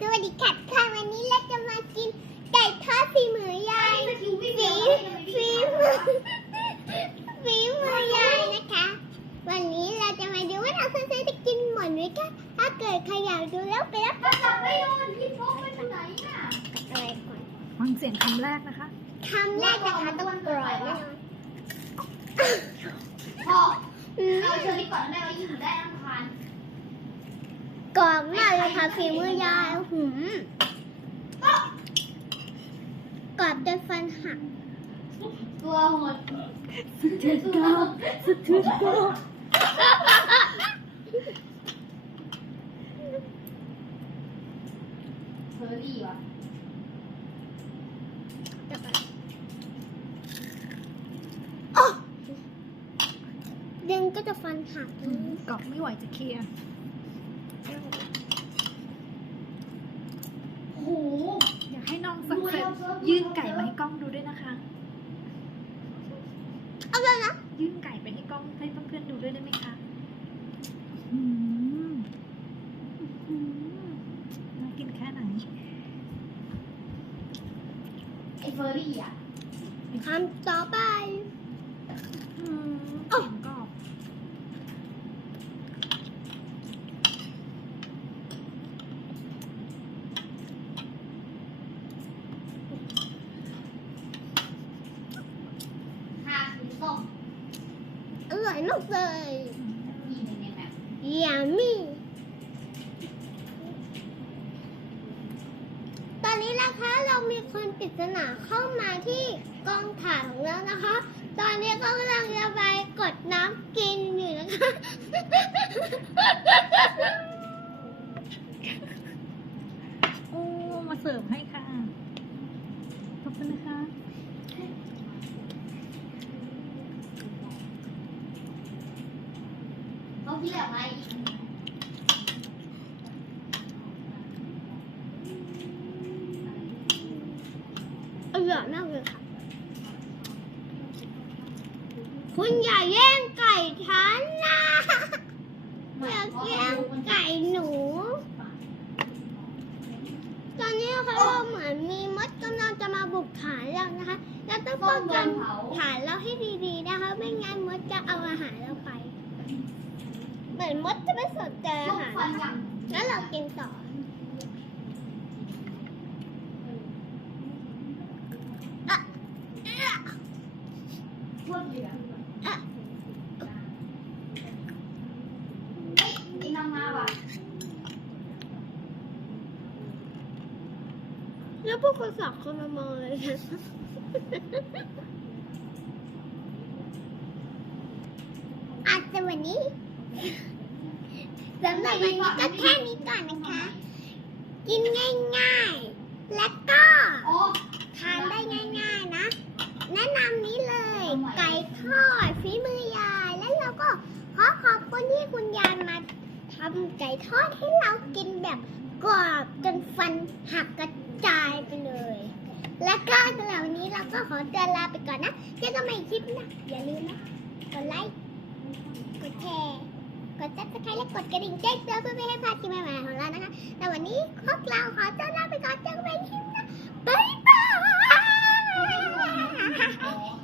สวัสดีค่ะค่ะวันนี้เราจะมากินไก่ทอดฝีมือยายฝีฝีมือฝีมือยายนะคะ วันนี้เราจะมาดูว่าเราเพื่อนจะกินหมดไหมคะถ้าเกิดใครอยากดูแล้วไปรับก็จับไม่โดนที่พกไปไหนน่ะอะไรก่อนฟังเสียงคำแรกนะคะคำแรกนะคะต้องกรอบน่นอนพ่อเอาเชอรี่ก่อนได้ไหมยิ่งได้อังคารกรอบมาก เลยค่ะฝีมือยายหืมกรอบจนฟันหัก ตัวหดเจ็ดเก้าสะเทือนเก้าเชอรี่ว่ะโอ้ดึงก็จะฟันหักอืมกรอบไม่ไหวจะเคลียร์ โอ้โห อยากให้น้องสักเซต ยื่นไก่มาให้กล้องดูด้วยนะคะ เอาเลยนะยื่นไก่ไปให้กล้องให้เพื่อนๆดูด้วยได้ไหมคะอืมอืมน่ากินแค่ไหนไอเฟอร์รี่อะทำต่อไปอืมเสียงกรอบ ห้าสีส้ม อร่อยมากเลยมีหนึ่งในแมปยามี่ตอนนี้นะคะเรามีคนปริศนาเข้ามาที่กองถ่ายของเรานะคะ ตอนนี้ก็กำลังจะไปกดน้ำกินอยู่นะคะโอ้มาเสิร์ฟให้ค่ะขอบคุณนะคะ เขาที่แบบไหนอร่อยมากเลยค่ะ คุณอย่าแย่งไก่ฉันนะอย่าแย่งไก่หนู ตอนนี้เราเหมือนมีมดกำลังจะมาบุกฐานเรานะคะ เราต้องป้องกันฐานเราให้ดีๆนะคะ ไม่งั้นมดจะเอาอาหารเรา อนมดจะไม่สนใจอาหารฟันนะคะยังแล้วเรากินต่ออะพวกเหลืองอะเฮ้ยไอ้นางมาว่ะแล้วพวกคนสองคนมามองเลยนะอาจจะวันนี้ สำหรับวันนี้ก็แค่นี้ก่อนนะคะ กินง่ายๆ และก็ทานได้ง่ายๆนะ แนะนำนี้เลย ไก่ทอดฝีมือยายแล้วเราก็ขอขอบคุณที่คุณยายมาทำไก่ทอดให้เรากินแบบกรอบจนฟันหักกระจายไปเลย และก็สำหรับวันนี้เราก็ขอตัวลาไปก่อนนะเจอกันใหม่คลิปนะอย่าลืมนะกดไลค์กดแชร์ กดซับสไครต์และกดกระดิ่งแจ้งเตือนเพื่อไม่ให้พลาดคลิปใหม่ๆของเรานะคะ